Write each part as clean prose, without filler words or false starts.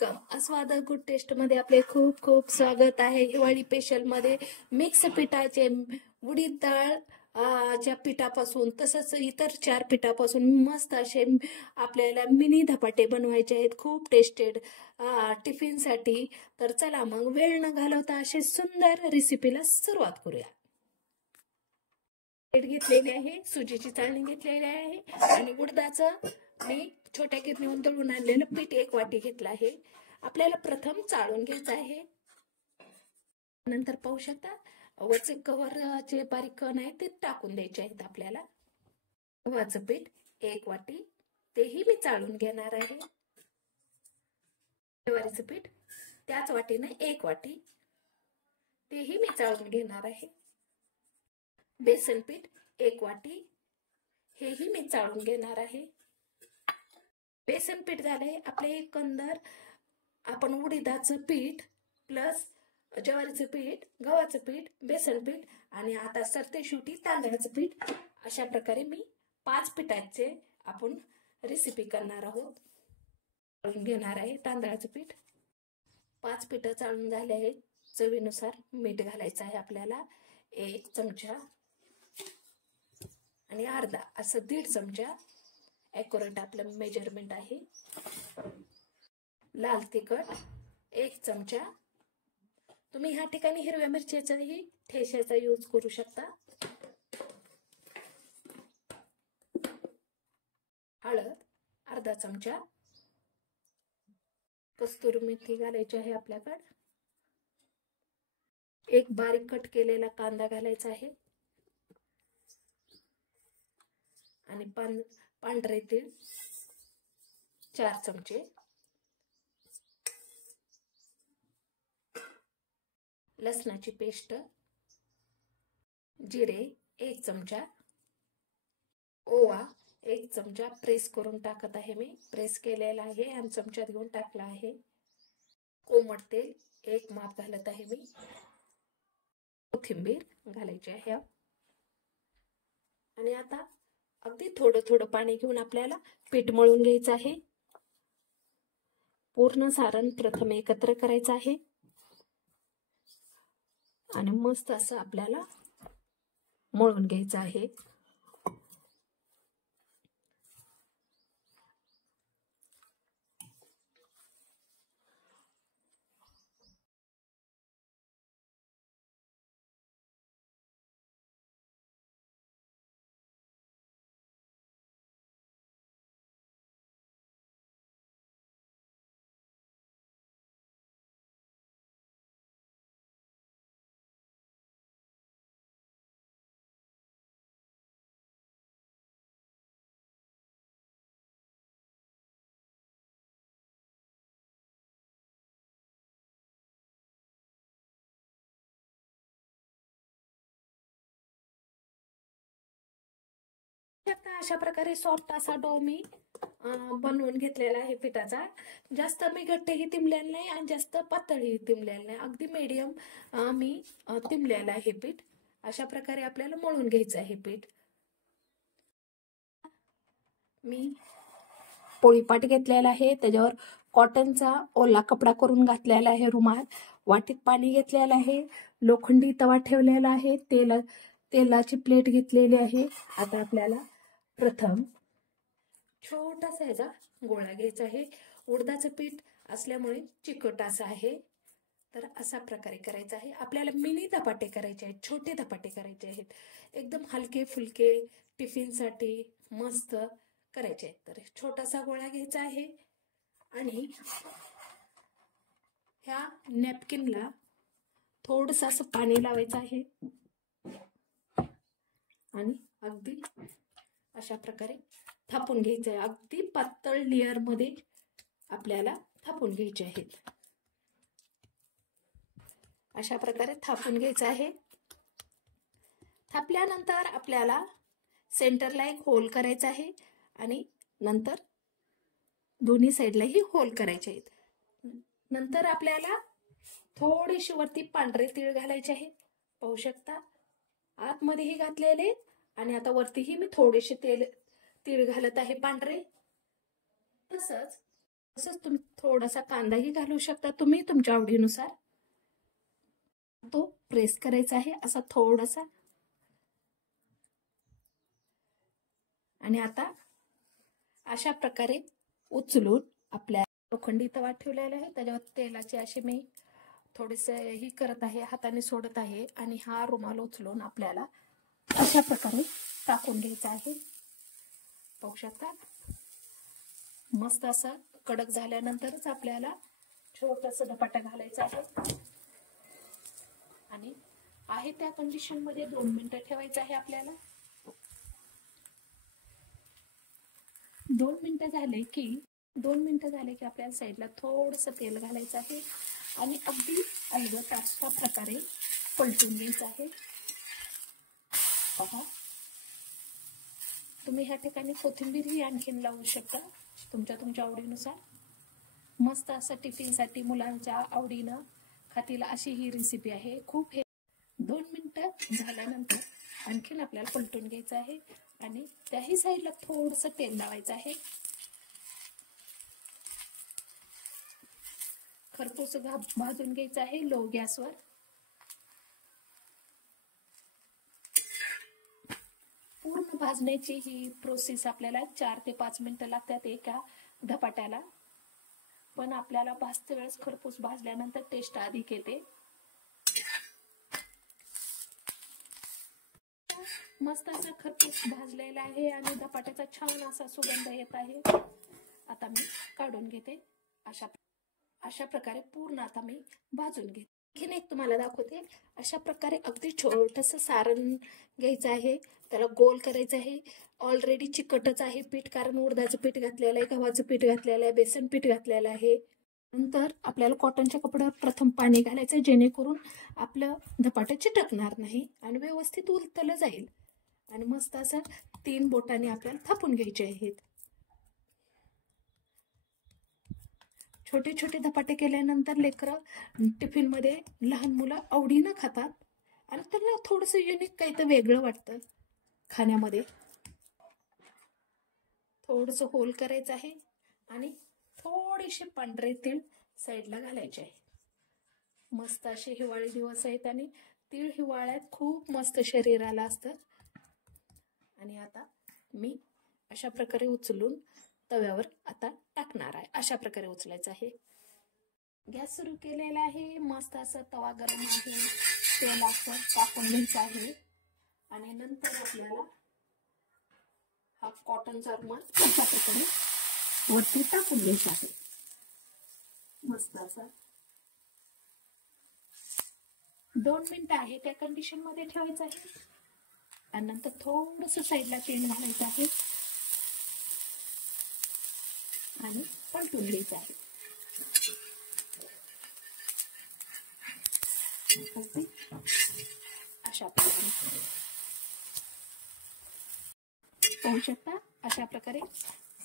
Welcome अस्वाद good taste मध्ये आपले खूप खूप स्वागत आहे। हिवाळी स्पेशल मध्ये मिक्स पिठाचे उडीद डाळ च्या पिठापासून तसंच इतर 4 पिठापासून मस्त असे आपल्याला मिनी धपाटे बनवायचे आहेत, खूप टेस्टेड टिफिन साठी। तर चला मग वेळ न घालवता अशी सुंदर रेसिपीला सुरुवात करूया। पीठ घेतलेले आहे, सुजीची चाळणी घेतलेली आहे आणि उडदाचं मी छोट्या गिरणीवरून दळून आणलेलं पीठ 1 वाटी घेतलं आहे। आपल्याला प्रथम चाळून घ्यायचं आहे। नंतर पाहू शकता वरचे कव्हरचे बारीक कण आहेत ते टाकून द्यायचे आहेत आपल्याला। गव्हाचं पीठ 1 वाटी तेही मी चाळून घेणार आहे। ज्वारीचं पीठ त्याच वाटीने 1 वाटी तेही मी चाळून घेणार आहे। बेसन पीठ 1 वाटी हेही मी चाळून घेणार आहे। बेसन पीठ झाले आपले एकंदर आपण उडीदाचं पीठ प्लस ज्वारीचं पीठ, गव्हाचं पीठ, बेसन पीठ आणि आता सरते शेवटी तांदळाचं पीठ, अशा प्रकारे मी 5 पिठाचे आपण रेसिपी करणार आहोत। चाळून घेणार आहे तांदळाचं पीठ। 5 पिठं चाळून झाले आहेत। चवीनुसार मीठ घालायचं आहे आपल्याला 1 चमचा आणि अर्धा असं 1.5 चमचा ॲक्युरेट आपलं मेजरमेंट आहे। लाल तिखट 1 चमचा, तुम्ही ह्या ठिकाणी हिरव्या मिरच्याचाही ठेच्याचा यूज करू शकता। हळद अर्धा चमचा, कस्तुरी मेथी घालायची आहे आपल्याकडे, 1 बारीक कट केलेला कांदा घालायचा आहे आणि पांढरे तीळ 4 चमचे, लसणाची पेस्ट, जिरे 1 चमचा, ओवा 1 चमचा प्रेस करून टाकत आहे मी, प्रेस केलेला आहे आणि चमच्यात घेऊन टाकला आहे। कोमट तेल 1 माप घालत आहे मी, कोथिंबीर घालायची आहे आणि आता अगदी थोडं थोडं पाणी घेऊन आपल्याला पीठ मळून घ्यायचं आहे। पूर्ण सारण प्रथम एकत्र करायचं आहे आणि मस्त असं आपल्याला मळून घ्यायचं आहे। अशा प्रकारे सॉफ्ट असा डो मी बनवून घेतलेला आहे पिठाचा। जास्त मी घट्टही तिंबलेला नाही आणि जास्त पातळही तिंबलेला नाही, अगदी मीडियम मी तिंबलेला आहे पीठ। अशा प्रकारे आपल्याला मळून घ्यायचं आहे पीठ। मी पोळीपाट घेतलेला आहे, त्याच्यावर कॉटनचा ओला कपडा करून घातलेला आहे रुमाल, वाटीत पाणी घेतलेलं आहे, लोखंडी तवा ठेवलेला आहे, तेलाची प्लेट घेतलेली आहे। आता आपल्याला प्रथम छोटासा याचा गोळा घ्यायचा आहे। उडदाचं पीठ असल्यामुळे चिकट असं आहे, तर अशा प्रकारे करायचं आहे। आपल्याला मिनी धपाटे करायचे आहेत, छोटे धपाटे करायचे आहेत, एकदम हलके फुलके टिफिनसाठी मस्त करायचे आहेत। तर छोटासा गोळा घ्यायचा आहे आणि ह्या नॅपकिनला थोडंसं असं पाणी लावायचं आहे आणि अगदी अशा प्रकारे थापून घ्यायचं आहे। अगदी पातळ लेयर मध्ये आपल्याला थापून घ्यायचे आहेत। अशा प्रकारे थापून घ्यायचं आहे। थापल्यानंतर आपल्याला सेंटरला एक होल करायचा आहे आणि नंतर दोन्ही साइडलाही होल करायचे आहेत। नंतर आपल्याला थोडीशी वरती पांढरे तीळ घालायचे आहे, पाहू शकता आतमध्येही घातलेले आणि आता वरतीही मी थोडेसे तीळ घालत आहे पांढरे। तसंच तसंच तुम्ही थोडासा कांदाही घालू शकता तुम्ही तुमच्या आवडीनुसार. तो प्रेस करायचा आहे असा थोडासा. आणि आता अशा प्रकारे उचलून आपल्या लोखंडी तवा ठेवलेला आहे, त्याच्यावर तेलाचे असे मी थोडेसे ही करत आहे, हाताने सोडत आहे. आणि हा रुमाल उचलून आपल्याला अशा प्रकारे टाकून घ्यायचा आहे. पाहू शकता मस्त असं कडक झाल्यानंतरच आपल्याला छोटंसं धपाटा घालायचं आहे. आणि आहे त्या कंडिशन मध्ये 2 मिनिटं ठेवायचं आहे आपल्याला. 2 मिनिटं झाले की आपल्याला साईडला थोडंसं तेल घालायचं आहे आणि अगदी अलगद अशा प्रकारे पलटून घ्यायचं आहे. पहा तुम्ही ह्या ठिकाणी कोथिंबीरही आणखीन लावू शकता तुमच्या आवडीनुसार. मस्त असं टिफिनसाठी मुलांच्या आवडीनं खातील अशी ही रेसिपी आहे. खूप 2 मिनिटं झाल्यानंतर आणखीन आपल्याला पलटून घ्यायचं आहे आणि त्याही साईडला थोडंसं तेल लावायचं आहे. खरपूस भाजून घ्यायचं आहे लो गॅसवर. पूर्ण भाजण्याची ही प्रोसेस आपल्याला 4 ते 5 मिनिटं लागतात एका धपाट्याला. पण आपल्याला भाजते वेळेस खरपूस भाजल्यानंतर टेस्ट अधिक येते. मस्त असा खरपूस भाजलेला आहे आणि धपाट्याचा छान असा सुगंध येत आहे. आता मी काढून घेते. अशा प्रकारे पूर्ण आता मी भाजून घेते. आणखीन एक तुम्हाला दाखवते. अशा प्रकारे अगदी छोटंसं सारण घ्यायचं आहे, त्याला गोल करायचं आहे. ऑलरेडी चिकटच आहे पीठ, कारण उडदाचं पीठ घातलेलं आहे, गव्हाचं पीठ घातलेलं आहे, बेसन पीठ घातलेलं आहे. नंतर आपल्याला कॉटनच्या कपड्यावर प्रथम पाणी घालायचं, जेणेकरून आपलं धपाटं चिटकणार नाही आणि व्यवस्थित उलटलं जाईल. आणि मस्त असं 3 बोटांनी आपल्याला थापून घ्यायचे आहेत. छोटे छोटे धपाटे केल्यानंतर लेकरं टिफिनमध्ये लहान मुलं आवडीनं खातात आणि त्यांना थोडंसं युनिक काही तर वेगळं वाटतं खाण्यामध्ये. थोडंसं होल करायचं आहे आणि थोडेसे पांढरे तीळ साईडला घालायचे आहे. मस्त असे हिवाळी दिवस आहेत आणि तीळ हिवाळ्यात खूप मस्त शरीराला असतं. आणि आता मी अशा प्रकारे उचलून तव्यावर आता टाकणार आहे. अशा प्रकारे उचलायचं आहे. गॅस सुरू केलेला आहे. मस्त असं तवा गरम आहे, तेल असं टाकून घ्यायचं आहे आणि नंतर आपल्याला हा कॉटनचा रुमाल अशा प्रकारे वरती टाकून घ्यायचा आहे. मस्त असा 2 मिनिटं आहे त्या कंडिशन मध्ये ठेवायचं आहे. आणि नंतर थोडंसं साईडला तेल घालायचं आहे आणि पलटून घ्यायचं आहे. अशा प्रकारे पाहू शकता. अशा प्रकारे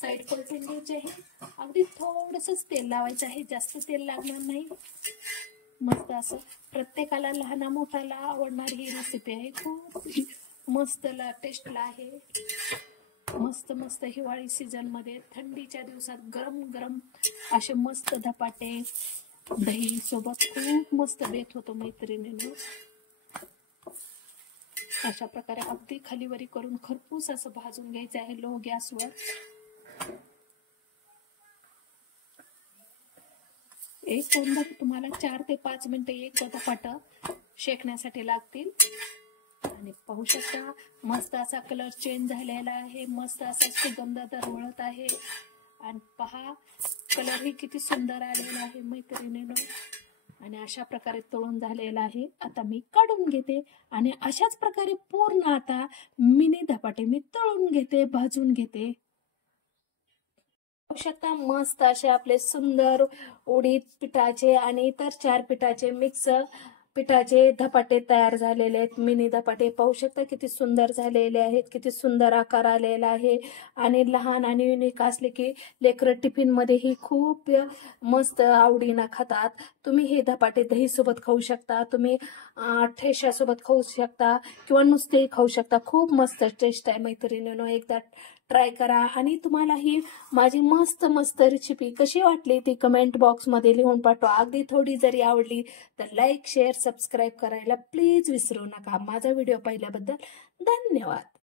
साईड पलटून घ्यायची आहे. अगदी थोडंसंच तेल लावायचं आहे, जास्त तेल लागणार नाही. मस्त असं प्रत्येकाला लहाना मोठाला आवडणारी ही रेसिपी आहे. खूप मस्त टेस्टला आहे. मस्त मस्त हिवाळी सीझन मध्ये थंडीच्या दिवसात गरम गरम असे मस्त धपाटे दही सोबत खूप मस्त बेत होतो मैत्रिणींनो. अशा प्रकारे अगदी खालीवरी करून खरपूस असं भाजून घ्यायचं आहे लो गॅसवर. एकंदर तुम्हाला 4 ते 5 मिनिटं एक धपाटा शेकण्यासाठी लागतील. आणि पाहू शकता मस्त असा कलर चेंज झालेला आहे, मस्त असा सुगंध दरवळत आहे. आणि पहा कलरही किती सुंदर आलेला आहे मैत्रिणींनो. आणि अशा प्रकारे तळून झालेला आहे. आता मी काढून घेते आणि अशाच प्रकारे पूर्ण आता मिनी धपाटे मी तळून घेते, भाजून घेते. पाहू शकता मस्त असे आपले सुंदर उडीद पिठाचे आणि इतर 4 पिठाचे मिक्स पिठाचे धपाटे तयार झालेले आहेत. मिनी धपाटे पाहू शकता किती सुंदर झालेले आहेत, किती सुंदर आकार आलेला आहे. आणि लहान आणि युनिक असले की लेकरं टिफिन मध्येही खूप मस्त आवडीनं खातात. तुम्ही हे धपाटे दही सोबत खाऊ शकता, तुम्ही ठेच्यासोबत खाऊ शकता किंवा नुसतेही खाऊ शकता. खूप मस्त टेस्ट आहे मैत्रिणींनो. एकदा ट्राय करा आणि तुम्हाला ही माझी मस्त मस्त रेसिपी कशी वाटली ती कमेंट बॉक्समध्ये लिहून पाठवा. अगदी थोडी जरी आवडली तर लाईक शेअर सबस्क्राईब करायला प्लीज विसरू नका. माझा व्हिडिओ पाहिल्याबद्दल धन्यवाद.